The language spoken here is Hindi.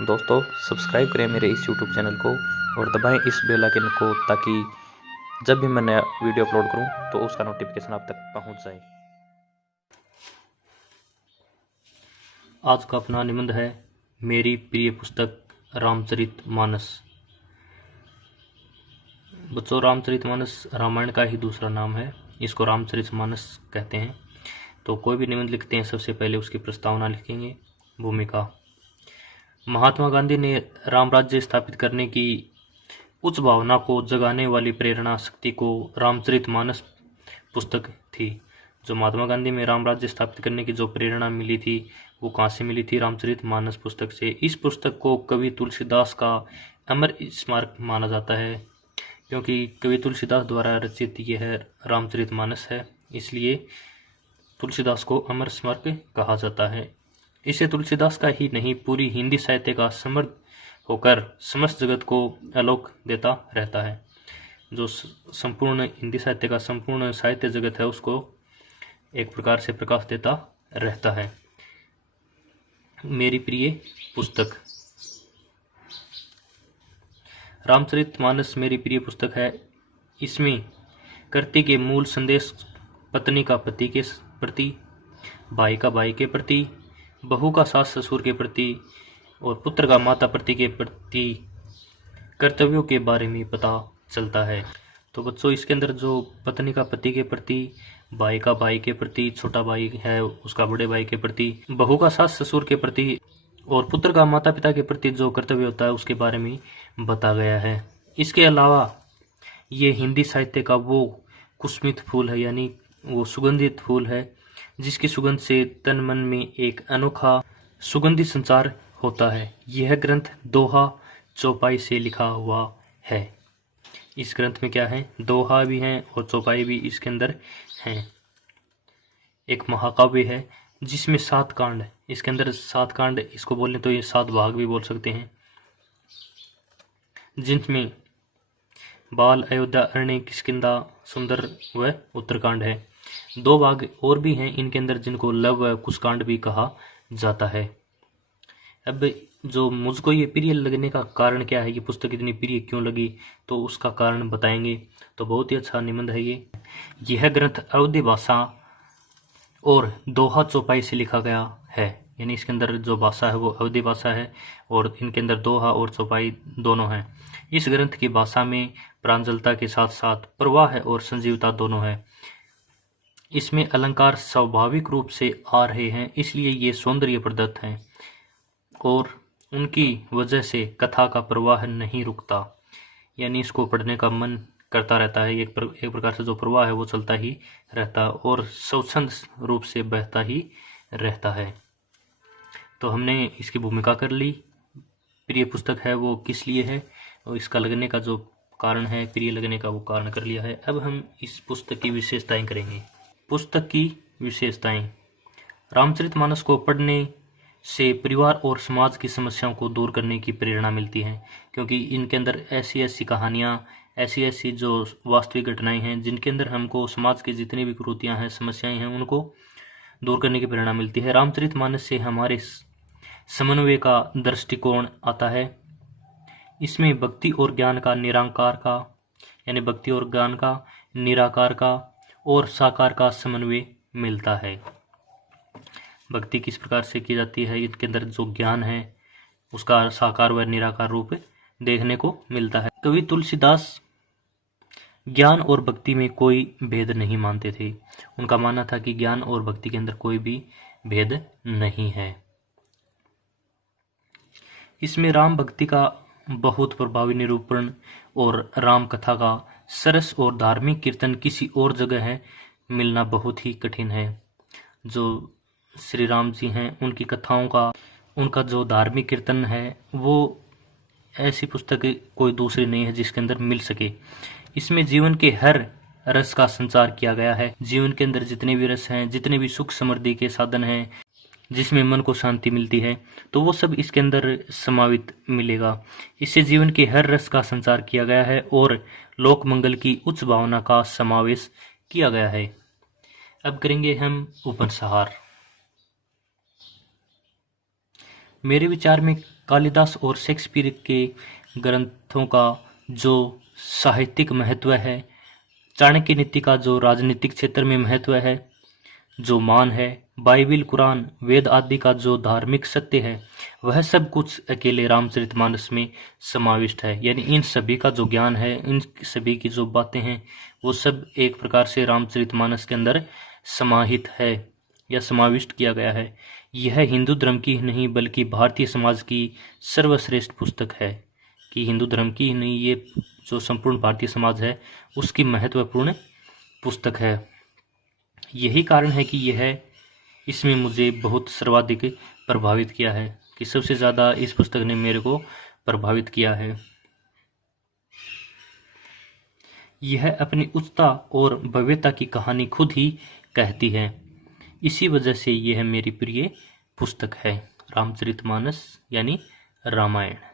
दोस्तों सब्सक्राइब करें मेरे इस YouTube चैनल को और दबाएं इस बेल आइकन को ताकि जब भी मैं नया वीडियो अपलोड करूं तो उसका नोटिफिकेशन आप तक पहुंच जाए। आज का अपना निबंध है मेरी प्रिय पुस्तक रामचरितमानस। बच्चों, रामचरितमानस रामायण का ही दूसरा नाम है, इसको रामचरितमानस कहते हैं। तो कोई भी निबंध लिखते हैं सबसे पहले उसकी प्रस्तावना लिखेंगे। भूमिका। महात्मा गांधी ने राम राज्य स्थापित करने की उच्च भावना को जगाने वाली प्रेरणा शक्ति को रामचरितमानस पुस्तक थी। जो महात्मा गांधी में राम राज्य स्थापित करने की जो प्रेरणा मिली थी वो कहाँ से मिली थी? रामचरितमानस पुस्तक से। इस पुस्तक को कवि तुलसीदास का अमर स्मारक माना जाता है, क्योंकि कवि तुलसीदास द्वारा रचित यह रामचरितमानस है, इसलिए तुलसीदास को अमर स्मारक कहा जाता है। इसे तुलसीदास का ही नहीं पूरी हिंदी साहित्य का समर्थ होकर समस्त जगत को आलोक देता रहता है। जो संपूर्ण हिंदी साहित्य का संपूर्ण साहित्य जगत है उसको एक प्रकार से प्रकाश देता रहता है। मेरी प्रिय पुस्तक। रामचरितमानस मेरी प्रिय पुस्तक है। इसमें कृति के मूल संदेश पत्नी का पति के प्रति, भाई का भाई के प्रति, बहू का सास ससुर के प्रति और पुत्र का माता पिता के प्रति कर्तव्यों के बारे में पता चलता है। तो बच्चों, इसके अंदर जो पत्नी का पति के प्रति, भाई का भाई के प्रति, छोटा भाई है उसका बड़े भाई के प्रति, बहू का सास ससुर के प्रति और पुत्र का माता पिता के प्रति जो कर्तव्य होता है उसके बारे में बता गया है। इसके अलावा ये हिंदी साहित्य का वो कुसुमित फूल है, यानी वो सुगंधित फूल है जिसकी सुगंध से तन मन में एक अनोखा सुगंधित संचार होता है। यह ग्रंथ दोहा चौपाई से लिखा हुआ है। इस ग्रंथ में क्या है? दोहा भी हैं और चौपाई भी इसके अंदर हैं। एक महाकाव्य है जिसमें 7 कांड, इसके अंदर 7 कांड, इसको बोले तो ये 7 भाग भी बोल सकते हैं, जिनमें बाल, अयोध्या, अरण्य, किष्किंधा, सुंदर व उत्तरकांड है। 2 भाग और भी हैं इनके अंदर जिनको लव व कुशकांड भी कहा जाता है। अब जो मुझको ये प्रिय लगने का कारण क्या है, ये पुस्तक इतनी प्रिय क्यों लगी, तो उसका कारण बताएंगे। तो बहुत ही अच्छा निबंध है ये। यह ग्रंथ अवधी भाषा और दोहा चौपाई से लिखा गया है, यानी इसके अंदर जो भाषा है वो अवधी भाषा है और इनके अंदर दोहा और चौपाई दोनों हैं। इस ग्रंथ की भाषा में प्रांजलता के साथ साथ प्रवाह और संजीवता दोनों है। इसमें अलंकार स्वाभाविक रूप से आ रहे हैं, इसलिए ये सौंदर्य प्रदत्त हैं और उनकी वजह से कथा का प्रवाह नहीं रुकता, यानी इसको पढ़ने का मन करता रहता है। एक प्रकार से जो प्रवाह है वो चलता ही रहता है और स्वच्छंद रूप से बहता ही रहता है। तो हमने इसकी भूमिका कर ली। प्रिय पुस्तक है वो किस लिए है और इसका लगने का जो कारण है, प्रिय लगने का वो कारण कर लिया है। अब हम इस पुस्तक की विशेषताएं करेंगे। पुस्तक की विशेषताएं। रामचरितमानस को पढ़ने से परिवार और समाज की समस्याओं को दूर करने की प्रेरणा मिलती है, क्योंकि इनके अंदर ऐसी ऐसी कहानियाँ, ऐसी ऐसी जो वास्तविक घटनाएं हैं जिनके अंदर हमको समाज की जितनी भी कुरीतियाँ हैं, समस्याएं हैं, उनको दूर करने की प्रेरणा मिलती है। रामचरितमानस से हमारे समन्वय का दृष्टिकोण आता है। इसमें भक्ति और ज्ञान का निराकार का, यानी भक्ति और ज्ञान का, निराकार का और साकार का समन्वय मिलता है। भक्ति किस प्रकार से की जाती है, इसके अंदर जो ज्ञान है उसका साकार व निराकार रूप देखने को मिलता है। कवि तुलसीदास ज्ञान और भक्ति में कोई भेद नहीं मानते थे। उनका मानना था कि ज्ञान और भक्ति के अंदर कोई भी भेद नहीं है। इसमें राम भक्ति का बहुत प्रभावी निरूपण और राम कथा का सरस और धार्मिक कीर्तन किसी और जगह है मिलना बहुत ही कठिन है। जो श्री राम जी हैं उनकी कथाओं का, उनका जो धार्मिक कीर्तन है वो ऐसी पुस्तक कोई दूसरी नहीं है जिसके अंदर मिल सके। इसमें जीवन के हर रस का संचार किया गया है। जीवन के अंदर जितने भी रस हैं, जितने भी सुख समृद्धि के साधन हैं, जिसमें मन को शांति मिलती है, तो वो सब इसके अंदर समावित मिलेगा। इससे जीवन के हर रस का संचार किया गया है और लोक मंगल की उच्च भावना का समावेश किया गया है। अब करेंगे हम उपसंहार। मेरे विचार में कालिदास और शेक्सपियर के ग्रंथों का जो साहित्यिक महत्व है, चाणक्य नीति का जो राजनीतिक क्षेत्र में महत्व है, जो मान है, बाइबिल, कुरान, वेद आदि का जो धार्मिक सत्य है, वह सब कुछ अकेले रामचरितमानस में समाविष्ट है। यानी इन सभी का जो ज्ञान है, इन सभी की जो बातें हैं, वो सब एक प्रकार से रामचरितमानस के अंदर समाहित है या समाविष्ट किया गया है। यह हिंदू धर्म की ही नहीं बल्कि भारतीय समाज की सर्वश्रेष्ठ पुस्तक है। कि हिंदू धर्म की ही नहीं, ये जो संपूर्ण भारतीय समाज है उसकी महत्वपूर्ण पुस्तक है। यही कारण है कि यह इसमें मुझे बहुत सर्वाधिक प्रभावित किया है, कि सबसे ज़्यादा इस पुस्तक ने मेरे को प्रभावित किया है। यह अपनी उच्चता और भव्यता की कहानी खुद ही कहती है। इसी वजह से यह मेरी प्रिय पुस्तक है, रामचरितमानस यानी रामायण।